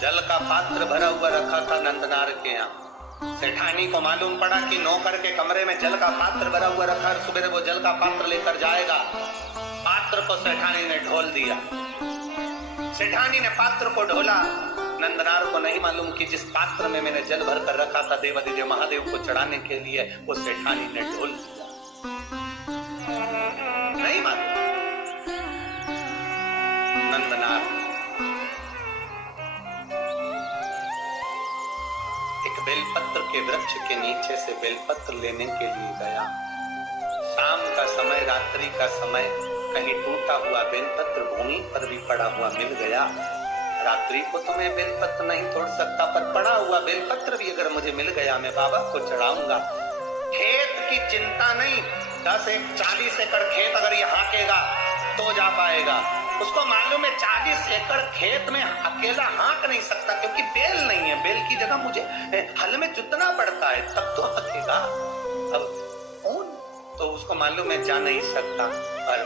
जल का पात्र भरा हुआ रखा था नंदनार के यहाँ। सेठानी को मालूम पड़ा कि नौकर के कमरे में जल का पात्र भरा हुआ रखा है, सुबह वो जल का पात्र लेकर जाएगा। पात्र को सेठानी ने ढोल दिया। सेठानी ने पात्र को ढोला। नंदनार को नहीं मालूम कि जिस पात्र में मैंने जल भर कर रखा था देवादिदेव महादेव को चढ़ाने के लिए, वो सेठानी ने ढोल दिया। नहीं मालूम। नंदनार एक बेलपत्र के वृक्ष के नीचे से बेलपत्र लेने के लिए गया। शाम का समय, रात्रि का समय, कहीं टूटा हुआ बेलपत्र भूमि पर भी पड़ा हुआ मिल गया। रात्रि को तो मैं बेलपत्र नहीं तोड़ सकता, पर पड़ा हुआ बेलपत्र भी अगर मुझे मिल गया मैं बाबा को चढ़ाऊंगा। खेत की चिंता नहीं, 40 एकड़ खेत अगर ये हाँकेगा तो जा पाएगा। उसको मालूम है 40 एकड़ खेत में अकेला हाँक नहीं सकता, क्योंकि बेल नहीं है। बेल की जगह मुझे हल में जुतना पड़ता है, तब तो हाँकेगा। अब कौन, तो उसको मालूम है जा नहीं सकता, पर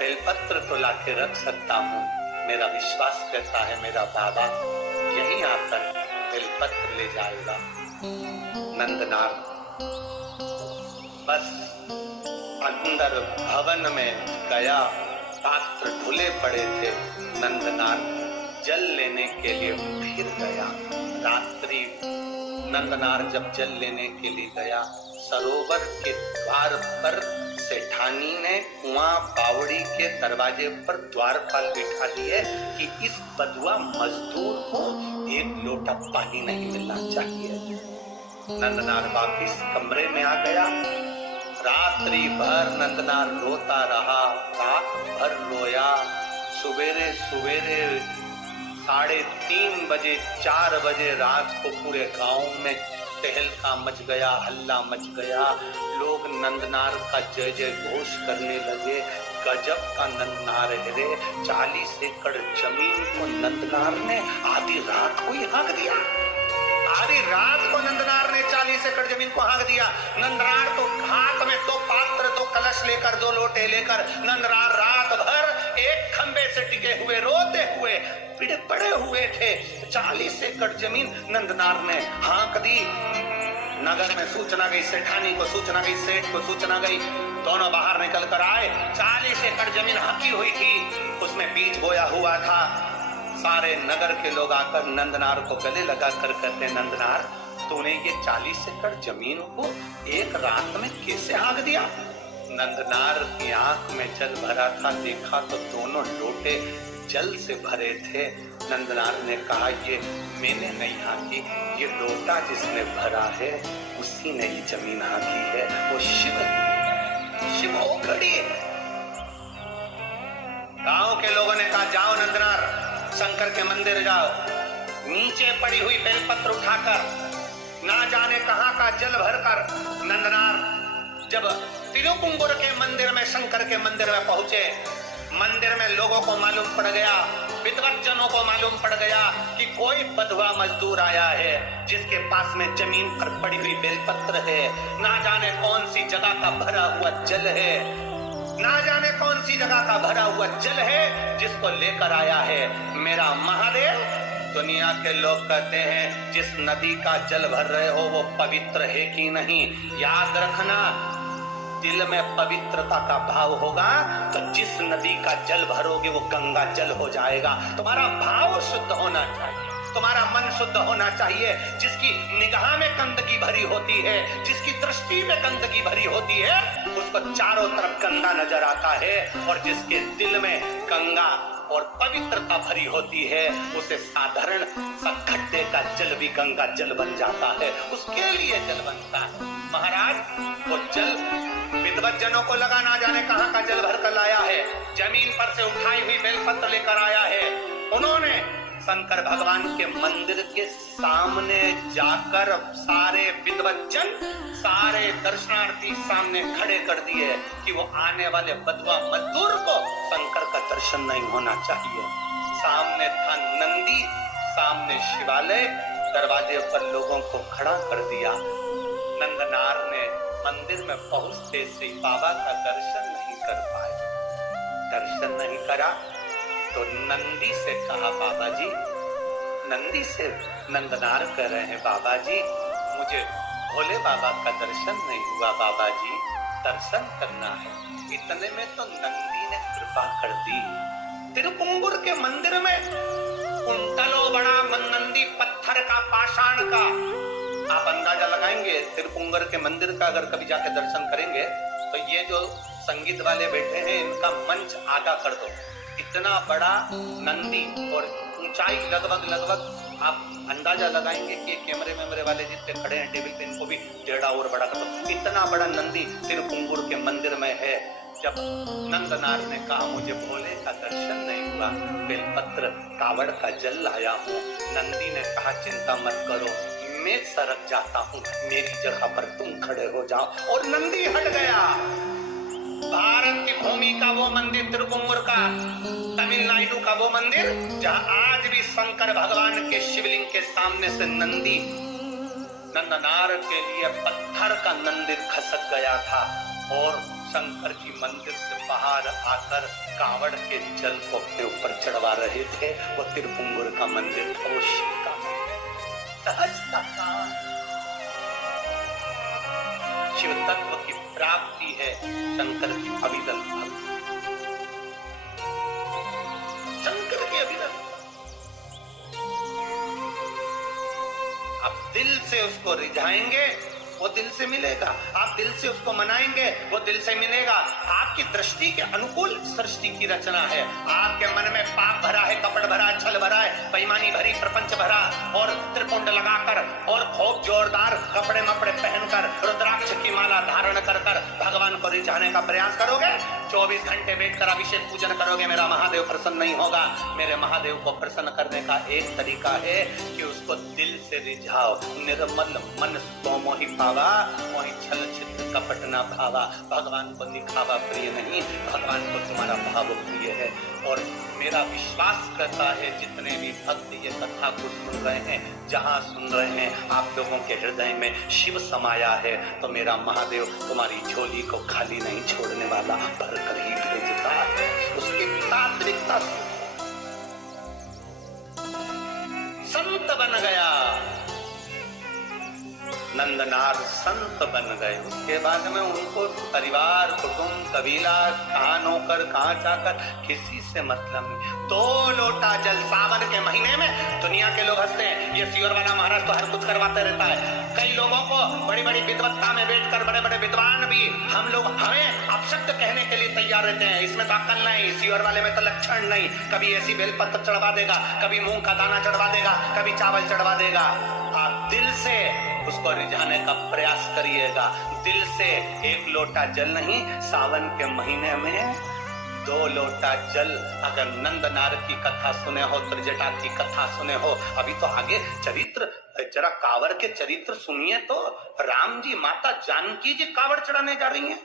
बेलपत्र तो लाके रख सकता हूँ। मेरा विश्वास कहता है मेरा बाबा यहीं आकर बेलपत्र ले जाएगा। नंदनार बस अंदर भवन में गया। पात्र धुले पड़े थे। नंदनार जल लेने के लिए फिर गया। रात्रि नंदनार जब जल लेने के लिए गया, सरोवर के द्वार पर सेठानी ने कुआं बावड़ी के दरवाजे पर द्वारपाल बिठा दिए कि इस बधुआ मजदूर को एक लोटा पानी नहीं मिलना चाहिए। नंदनार वापिस कमरे में आ गया। रात्रि भर नंदनार रोता रहा, रात भर रोया। सवेरे सवेरे 3:30 बजे 4 बजे रात को पूरे गांव में तहलका मच गया, हल्ला मच गया। लोग नंदनार का जय जय घोष करने लगे। गजब का नंदनार है रे। 40 एकड़ जमीन को नंदनार ने आधी रात को ही हाँक दिया। आधी रात को नंदनार ने 40 एकड़ जमीन को हाँक दिया। नंदनार तो हाथ में 2 पात्र, 2 कलश लेकर, 2 लोटे लेकर नंदनार रात भर एक खंबे से टिके हुए रोते हुए पड़े हुए थे। 40 एकड़ जमीन नंदनार ने हाँक दी। नगर में सूचना गई, सेठानी को सूचना गई, सेठ को सूचना गई। दोनों बाहर निकल कर आए। 40 एकड़ जमीन हाँकी हुई थी, उसमें बीज बोया हुआ था। सारे नगर के लोग आकर नंदनार को गले लगा कर कहते, नंदनार तूने ये 40 एकड़ जमीन को एक रात में कैसे हाँक दिया? नंदनार की आंख में जल भरा था। देखा तो दोनों लोटे जल से भरे थे। नंदनार ने कहा ये मैंने नहीं हाँकी, ये लोटा जिसने भरा है उसी ने ये जमीन हाँकी है। वो शिव हो खड़ी है। गांव के लोगों ने कहा जाओ नंदनार, शंकर के मंदिर जाओ। नीचे पड़ी हुई बेलपत्र उठाकर, ना जाने कहां का जल भरकर नंदनार जब तिरुपुंगुर के मंदिर में, शंकर के मंदिर में पहुंचे, मंदिर में लोगों को मालूम पड़ गया, विद्वज्जनों को मालूम पड़ गया कि कोई बधवा मजदूर आया है जिसके पास में जमीन पर पड़ी हुई बेलपत्र है। ना जाने कौन सी जगह का भरा हुआ जल है, ना जाने कौन सी जगह का भरा हुआ जल है जिसको लेकर आया है मेरा महादेव। दुनिया के लोग कहते हैं जिस नदी का जल भर रहे हो वो पवित्र है कि नहीं। याद रखना, दिल में पवित्रता का भाव होगा तो जिस नदी का जल भरोगे वो गंगा जल हो जाएगा। तुम्हारा भाव शुद्ध होना चाहिए, तुम्हारा मन शुद्ध होना चाहिए। जिसकी निगाह में गंदगी भरी होती है, जिसकी दृष्टि में गंदगी भरी होती है, उसको चारों तरफ गंदा नजर आता है। और जिसके दिल में गंगा और पवित्रता भरी होती है, उसे साधारण सा खड्डे का जल भी गंगा जल बन जाता है। उसके लिए जल बनता है। महाराज वो जल विद्वज्जनों को लगा ना जाने कहां का जल भर कर लाया है, जमीन पर से उठाई हुई बेलपत्र लेकर आया है। उन्होंने शंकर भगवान के मंदिर के सामने जाकर सारे विद्वज्जन, सारे दर्शनार्थी सामने खड़े कर दिए कि वो आने वाले बधवा मजदूर को शंकर का दर्शन नहीं होना चाहिए। सामने था नंदी, सामने शिवालय, दरवाजे पर लोगों को खड़ा कर दिया। नंदनार ने मंदिर में पहुंचते से बाबा का दर्शन नहीं कर पाए। दर्शन नहीं करा तो नंदी से कहा, बाबा जी नंदी से नंदनार कह रहे हैं, बाबा जी मुझे भोले बाबा का दर्शन नहीं हुआ, बाबा जी दर्शन करना है। इतने में तो नंदी ने कृपा कर दी। तिरुपुंगुर के मंदिर में कुंटलो बड़ा नंदी पत्थर का, पाषाण का। आप अंदाजा लगाएंगे तिरुपुंगर के मंदिर का, अगर कभी जाके दर्शन करेंगे तो ये जो संगीत वाले बैठे हैं इनका मंच आधा कर दो, इतना बड़ा नंदी, और ऊंचाई लगभग आप अंदाजा लगाएंगे कि कैमरे मेमरे वाले जितने खड़े हैं टेबल पे, इनको भी टेढ़ा और बड़ा कर दो। इतना बड़ा नंदी तिरुपुंगुर के मंदिर में है। जब नंदनार ने कहा मुझे भोले का दर्शन नहीं हुआ, बेलपत्र कावड़ का जल लाया हूँ, नंदी ने कहा चिंता मत करो, मैं सरक जाता हूँ, मेरी जगह पर तुम खड़े हो जाओ। और नंदी हट गया। भारत की भूमि का वो मंदिर तिरुपुंगुर का, तमिलनाडु का वो मंदिर जहाँ आज भी शंकर भगवान के शिवलिंग के सामने से नंदी, नंदनार के लिए पत्थर का मंदिर खसक गया था, और शंकर जी मंदिर से बाहर आकर कावड़ के जल को अपने ऊपर चढ़वा रहे थे। वो तिरुपुंगुर का मंदिर था, वो शिव का शिव तत्व की प्राप्ति है शंकर की अविरल भक्ति, शंकर की अविरल। आप दिल से उसको रिझाएंगे वो दिल से मिलेगा, आप दिल से उसको मनाएंगे वो दिल से मिलेगा। आपकी दृष्टि के अनुकूल सृष्टि की रचना है। आपके मन में पाप भरा है, कपट भरा, छल भरा है, बेईमानी भरी, प्रपंच भरा, और त्रिपुंड लगाकर और खूब जोरदार कपड़े मपड़े पहनकर रुद्राक्ष की माला धारण कर भगवान को रिझाने का प्रयास करोगे, 24 घंटे बैठकर अभिषेक पूजन करोगे, मेरा महादेव प्रसन्न नहीं होगा। मेरे महादेव को प्रसन्न करने का एक तरीका है कि उसको दिल से रिझाओ। निर्मल मन सो मोहि पावा, मोहि छल छिद्र कपट न भावा। भगवान को दिखावा प्रिय नहीं, भगवान को तुम्हारा भाव प्रिय है। और मेरा विश्वास करता है जितने भी भक्त ये कथा को सुन रहे हैं, जहाँ सुन रहे हैं, आप लोगों के हृदय में शिव समाया है, तो मेरा महादेव तुम्हारी झोली को खाली नहीं छोड़ने वाला, भर कर ही भेजता है। उसकी तात्विकता संत बन गया, नंदनार संत बन गए। उसके बाद में उनको परिवार, कुटुंब, कबीला, कहाँ नौकर, कहाँ चाकर, किसी से मतलब नहीं। 2 लोटा जल सावन के महीने में दुनिया के लोग हंसते हैं, ये सियोर वाला महाराज तो हर कुछ करवाते रहता है। कई लोगों को बड़ी बड़ी विद्वत्ता में बैठकर बड़े बड़े विद्वान भी हमें अपशब्द कहने के लिए तैयार रहते हैं, इसमें तो अक्ल नहीं, सियोर वाले में तो लक्षण नहीं। कभी ऐसी बेलपत्र चढ़वा देगा, कभी मूंग का दाना चढ़वा देगा, कभी चावल चढ़वा देगा। आप दिल से उसको रिझाने का प्रयास करिएगा, दिल से। 1 लोटा जल नहीं, सावन के महीने में 2 लोटा जल। अगर नंदनार की कथा सुने हो, त्रिजटा की कथा सुने हो, अभी तो आगे चरित्र, जरा कांवड़ के चरित्र सुनिए तो। राम जी, माता जानकी जी कांवड़ चढ़ाने जा रही हैं,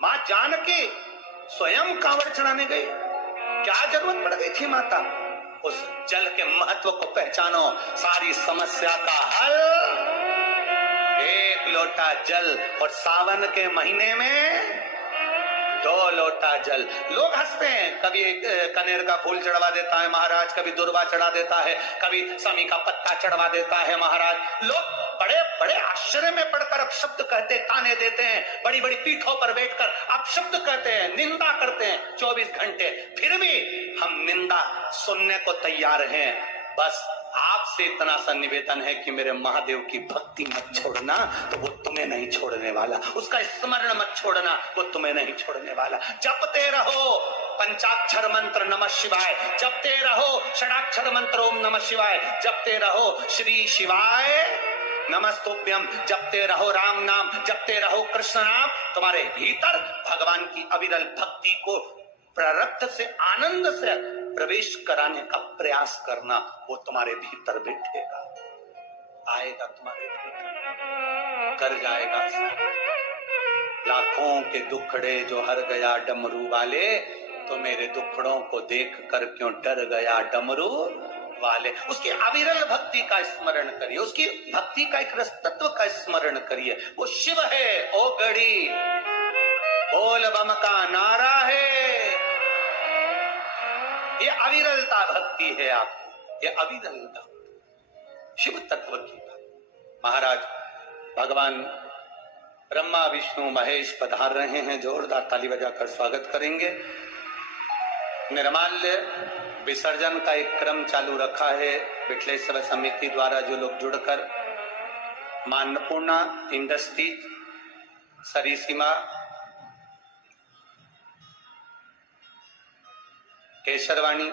माँ जानकी स्वयं कांवड़ चढ़ाने गई, क्या जरूरत पड़ गई थी माता? उस जल के महत्व को पहचानो, सारी समस्या का हल 1 लोटा जल। और सावन के महीने में 2 लोटा जल। लोग हंसते हैं, कभी कनेर का फूल चढ़वा देता है महाराज, कभी दुर्वा चढ़ा देता है, कभी समी का पत्ता चढ़वा देता है महाराज। लोग बड़े बड़े आश्चर्य में पड़कर अपशब्द कहते, ताने देते हैं, बड़ी बड़ी पीठों पर बैठकर अपशब्द कहते हैं, निंदा करते हैं 24 घंटे। फिर भी हम निंदा सुनने को तैयार हैं। बस आपसे इतना सा निवेदन है कि मेरे महादेव की भक्ति मत छोड़ना, तो वो तुम्हें नहीं छोड़ने वाला। उसका स्मरण मत छोड़ना, वो तुम्हें नहीं छोड़ने वाला। जपते रहो पंचाक्षर मंत्र नमः शिवाय, जपते रहो षडाक्षर मंत्र ओम नमः शिवाय, जपते रहो श्री शिवाय नमस्तुभ्यम, जपते रहो राम नाम, जपते रहो कृष्ण नाम। तुम्हारे भीतर भगवान की अविरल भक्ति को प्रारब्ध से, आनंद से प्रवेश कराने का प्रयास करना, वो तुम्हारे भीतर बैठेगा, आएगा तुम्हारे भीतर, कर जाएगा। लाखों के दुखड़े जो हर गया डमरू वाले, तो मेरे दुखड़ों को देख कर क्यों डर गया डमरू वाले। उसकी अविरल भक्ति का स्मरण करिए, उसकी भक्ति का एक रस तत्व का स्मरण करिए। वो शिव है, ओ गड़ी बोल बम का नारा है। ये अविरलता भक्ति है आपको, ये अभिधन्यता शिव तत्व की बात। महाराज भगवान ब्रह्मा विष्णु महेश पधार रहे हैं, जोरदार ताली बजाकर स्वागत करेंगे। निर्माल्य विसर्जन का एक क्रम चालू रखा है विठलेश्वर समिति द्वारा। जो लोग जुड़कर मां अन्नपूर्णा इंडस्ट्रीज सरिसीमा केशरवाणी,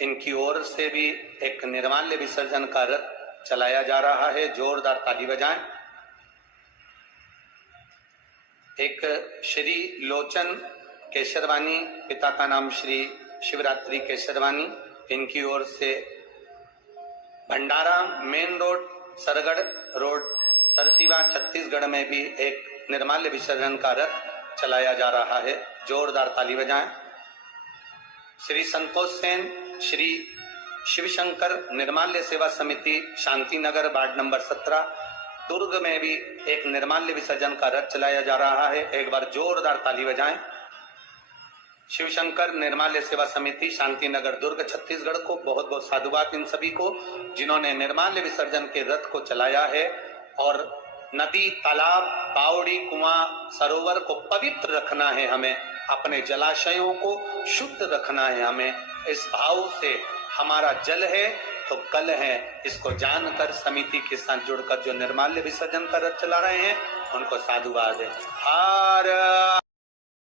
इनकी ओर से भी एक निर्माल्य विसर्जन का रथ चलाया जा रहा है। जोरदार ताली बजाएं। एक श्री लोचन केशरवानी, पिता का नाम श्री शिवरात्रि केशरवानी, इनकी ओर से भंडारा main road Sargarh road Sarsiwa Chhattisgarh में भी एक निर्माल्य विसर्जन का रथ चलाया जा रहा है। जोरदार ताली बजाएं। श्री संतोष सेन, श्री शिवशंकर निर्माल्य सेवा समिति शांति नगर वार्ड नंबर 17 दुर्ग में भी एक निर्माल्य विसर्जन का रथ चलाया जा रहा है। एक बार जोरदार ताली बजाएं। शिवशंकर निर्माल्य सेवा समिति शांति नगर दुर्ग छत्तीसगढ़ को बहुत बहुत साधुवाद इन सभी को, जिन्होंने निर्माल्य विसर्जन के रथ को चलाया है और नदी, तालाब, बावड़ी, कुआं, सरोवर को पवित्र रखना है हमें, अपने जलाशयों को शुद्ध रखना है हमें। इस भाव से हमारा जल है तो कल है, इसको जानकर समिति के साथ जुड़कर जो निर्माल्य विसर्जन का रथ चला रहे हैं उनको साधुवाद है। हर